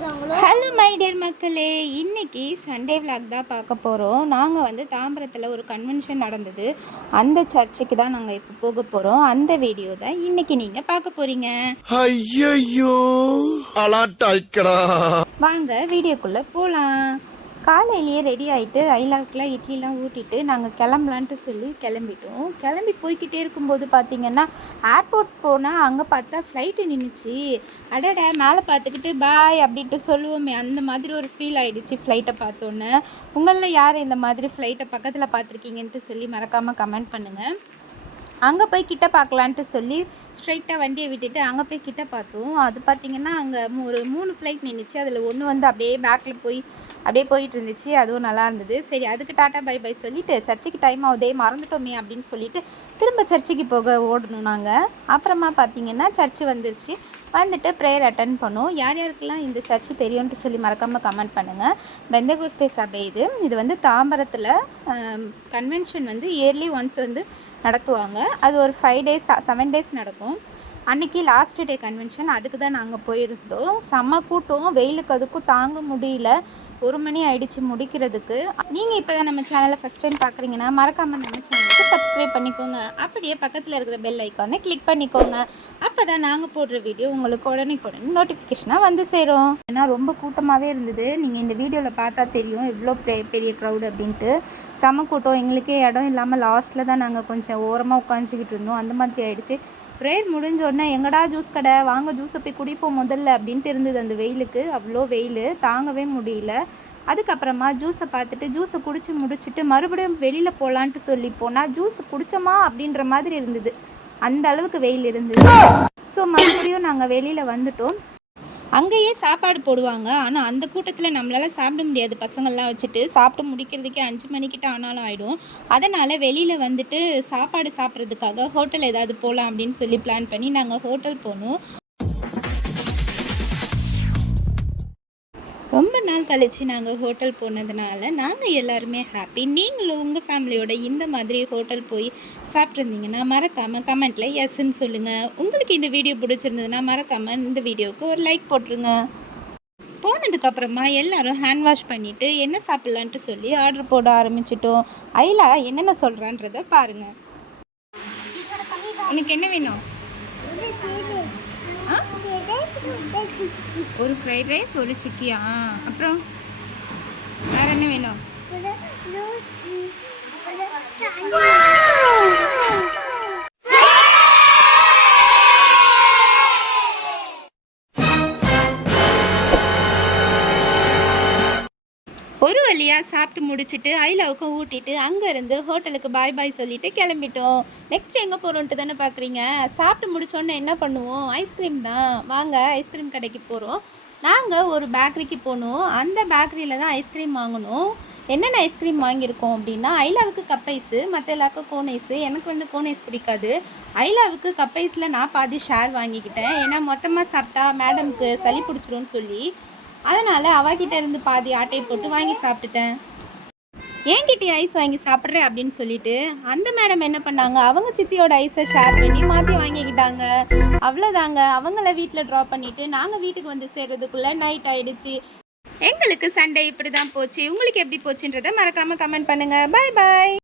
Hello my dear மக்களே, இன்றைக்கி Sunday vlog தான் பார்க்க போகிறோம். நாங்கள் வந்து தாம்பரத்தில் ஒரு கன்வென்ஷன் நடந்தது. அந்த சர்ச்சுக்கு தான் நாங்கள் இப்போ போக போகிறோம். அந்த வீடியோ தான் இன்றைக்கி நீங்கள் பார்க்க போகிறீங்க. ஐயோ, வாங்க வீடியோக்குள்ளே போகலாம். காலையிலேயே ரெடி ஆகிட்டு ஐலாவுக்குலாம் இட்லிலாம் ஊட்டிட்டு நாங்கள் கிளம்பலான்ட்டு சொல்லி கிளம்பிட்டோம். கிளம்பி போய்கிட்டே இருக்கும்போது பார்த்திங்கன்னா ஏர்போர்ட் போனால் அங்கே பார்த்தா ஃப்ளைட்டு நின்றுச்சு. அடடா, மேலே பார்த்துக்கிட்டு பாய் அப்படின்ட்டு சொல்லுவோமே, அந்த மாதிரி ஒரு ஃபீல் ஆகிடுச்சு ஃப்ளைட்டை பார்த்தோன்னே. உங்களில் யார் இந்த மாதிரி ஃப்ளைட்டை பக்கத்தில் பார்த்துருக்கீங்கன்ட்டு சொல்லி மறக்காமல் கமெண்ட் பண்ணுங்கள். அங்கே போய் கிட்ட பார்க்கலான்ட்டு சொல்லி ஸ்ட்ரைட்டாக வண்டியை விட்டுட்டு அங்கே போய் கிட்ட பார்த்தோம். அது பார்த்திங்கன்னா அங்கே ஒரு 3 ஃப்ளைட் நின்றுச்சு. அதில் ஒன்று வந்து அப்படியே பேக்கில் போய் அப்படியே போயிட்டு இருந்துச்சு. அதுவும் நல்லா இருந்தது. சரி, அதுக்கு டாட்டா பை பை சொல்லிவிட்டு சர்ச்சுக்கு டைம் ஆகுதே, மறந்துட்டோமே அப்படின்னு சொல்லிட்டு திரும்ப சர்ச்சுக்கு போக ஓடணும் நாங்கள். அப்புறமா பார்த்திங்கன்னா சர்ச்சு வந்துருச்சு. வந்துட்டு ப்ரேயர் அட்டன் பண்ணோம். யார் யாருக்கெல்லாம் இந்த சர்ச்சு தெரியும்ன்ட்டு சொல்லி மறக்காமல் கமெண்ட் பண்ணுங்கள். பெந்தகோஸ்தே சபை இது வந்து தாம்பரத்தில் கன்வென்ஷன் வந்து இயர்லி ஒன்ஸ் வந்து நடத்துவாங்க. அது ஒரு 5 days 7 days நடக்கும். அன்றைக்கி லாஸ்ட் டே கன்வென்ஷன். அதுக்கு தான் நாங்கள் போயிருந்தோம். செம்ம கூட்டம், வெயிலுக்கு அதுக்கும் தாங்க முடியல. 1 மணி ஆகிடுச்சு முடிக்கிறதுக்கு. நீங்கள் இப்போ தான் நம்ம சேனலை ஃபஸ்ட் டைம் பார்க்குறீங்கன்னா மறக்காமல் நம்ம சேனலுக்கு சப்ஸ்கிரைப் பண்ணிக்கோங்க. அப்படியே பக்கத்தில் இருக்கிற பெல் ஐக்கானை கிளிக் பண்ணிக்கோங்க. அப்போ தான் நாங்கள் போடுற வீடியோ உங்களுக்கு உடனே நோட்டிஃபிகேஷனாக வந்து சேரும். ஏன்னா ரொம்ப கூட்டமாகவே இருந்தது. நீங்கள் இந்த வீடியோவில் பார்த்தா தெரியும் எவ்வளோ பெரிய க்ரௌடு அப்படின்ட்டு. செம கூட்டம். எங்களுக்கே இடம் இல்லாமல் லாஸ்ட்டில் தான் நாங்கள் கொஞ்சம் ஓரமாக உட்காந்துக்கிட்டு இருந்தோம். அந்த மாதிரி ஆகிடுச்சு. ப்ரேயர் முடிஞ்சோடனே எங்கடா ஜூஸ் கடை, வாங்க ஜூஸை போய் குடிப்போம் முதல்ல அப்படின்ட்டு இருந்தது. அந்த வெயிலுக்கு அவ்வளோ வெயில் தாங்கவே முடியல. அதுக்கப்புறமா ஜூஸை பார்த்துட்டு ஜூஸை குடிச்சு முடிச்சுட்டு மறுபடியும் வெளியில் போகலான்ட்டு சொல்லி போனால் ஜூஸ் குடித்தோமா அப்படின்ற மாதிரி இருந்தது. அந்த அளவுக்கு வெயில் இருந்தது. ஸோ மறுபடியும் நாங்கள் வெளியில் வந்துட்டோம். அங்கேயே சாப்பாடு போடுவாங்க. ஆனால் அந்த கூட்டத்தில் நம்மளால் சாப்பிட முடியாது. பசங்கள்லாம் வச்சுட்டு சாப்பிட்டு முடிக்கிறதுக்கே 5 மணிக்கிட்ட ஆனாலும் ஆகிடும். அதனால் வெளியில் வந்துட்டு சாப்பாடு சாப்பிட்றதுக்காக ஹோட்டல் ஏதாவது போகலாம் அப்படின்னு சொல்லி பிளான் பண்ணி நாங்கள் ஹோட்டல் போனோம். ரொம்ப நாள் கழித்து நாங்கள் ஹோட்டல் போனதுனால நாங்கள் எல்லாருமே ஹாப்பி. நீங்களும் உங்கள் ஃபேமிலியோட இந்த மாதிரி ஹோட்டல் போய் சாப்பிட்ருந்தீங்கன்னா மறக்காமல் கமெண்ட்டில் எஸ்ன்னு சொல்லுங்கள். உங்களுக்கு இந்த வீடியோ பிடிச்சிருந்ததுன்னா மறக்காமல் இந்த வீடியோவுக்கு ஒரு லைக் போட்டுருங்க. போனதுக்கப்புறமா எல்லோரும் ஹேண்ட் வாஷ் பண்ணிவிட்டு என்ன சாப்பிட்லான்ட்டு சொல்லி ஆர்டர் போட ஆரம்பிச்சிட்டோம். ஐலா என்னென்ன சொல்கிறான்றதை பாருங்கள். உனக்கு என்ன வேணும்? ஒரு ஃப்ரைட் ரைஸ், ஒரு சிக்கியா, அப்புறம் வேறு என்ன வேணும்? ஒரு வழியாக சாப்பிட்டு முடிச்சுட்டு ஐலாவுக்கும் ஊட்டிட்டு அங்கேருந்து ஹோட்டலுக்கு பாய் பாய் சொல்லிவிட்டு கிளம்பிட்டோம். நெக்ஸ்ட் எங்கே போகிறோன்ட்டு தானே பார்க்குறீங்க. சாப்பிட்டு முடிச்சோன்னே என்ன பண்ணுவோம்? ஐஸ்கிரீம் தான். வாங்க ஐஸ்கிரீம் கடைக்கு போகிறோம். நாங்கள் ஒரு பேக்கரிக்கு போனோம். அந்த பேக்கரியில் தான் ஐஸ்கிரீம் வாங்கணும். என்னென்ன ஐஸ்கிரீம் வாங்கியிருக்கோம் அப்படின்னா, ஐலாவுக்கு கப் ஐஸு, மற்ற எல்லாருக்கும் கோன் ஐஸு. எனக்கு வந்து கோன் ஐஸ் பிடிக்காது. ஐலாவுக்கு கப் ஐஸில் நான் பாதி ஷேர் வாங்கிக்கிட்டேன். ஏன்னா மொத்தமாக சாப்பிட்டா மேடம்க்கு சளி பிடிச்சிரும்னு சொல்லி, அதனால் அவகிட்ட இருந்து பாதி ஆட்டை போட்டு வாங்கி சாப்பிட்டுட்டேன். என்கிட்ட ஐஸ் வாங்கி சாப்பிட்றேன் அப்படின்னு சொல்லிட்டு அந்த மேடம் என்ன பண்ணாங்க, அவங்க சித்தியோட ஐஸை ஷேர் பண்ணி மாற்றி வாங்கிக்கிட்டாங்க. அவ்வளோதாங்க. அவங்கள வீட்டில் ட்ராப் பண்ணிவிட்டு நாங்கள் வீட்டுக்கு வந்து சேர்றதுக்குள்ளே நைட் ஆகிடுச்சு. எங்களுக்கு சண்டே இப்படி தான் போச்சு. உங்களுக்கு எப்படி போச்சுன்றதை மறக்காமல் கமெண்ட் பண்ணுங்கள். பாய் பாய்.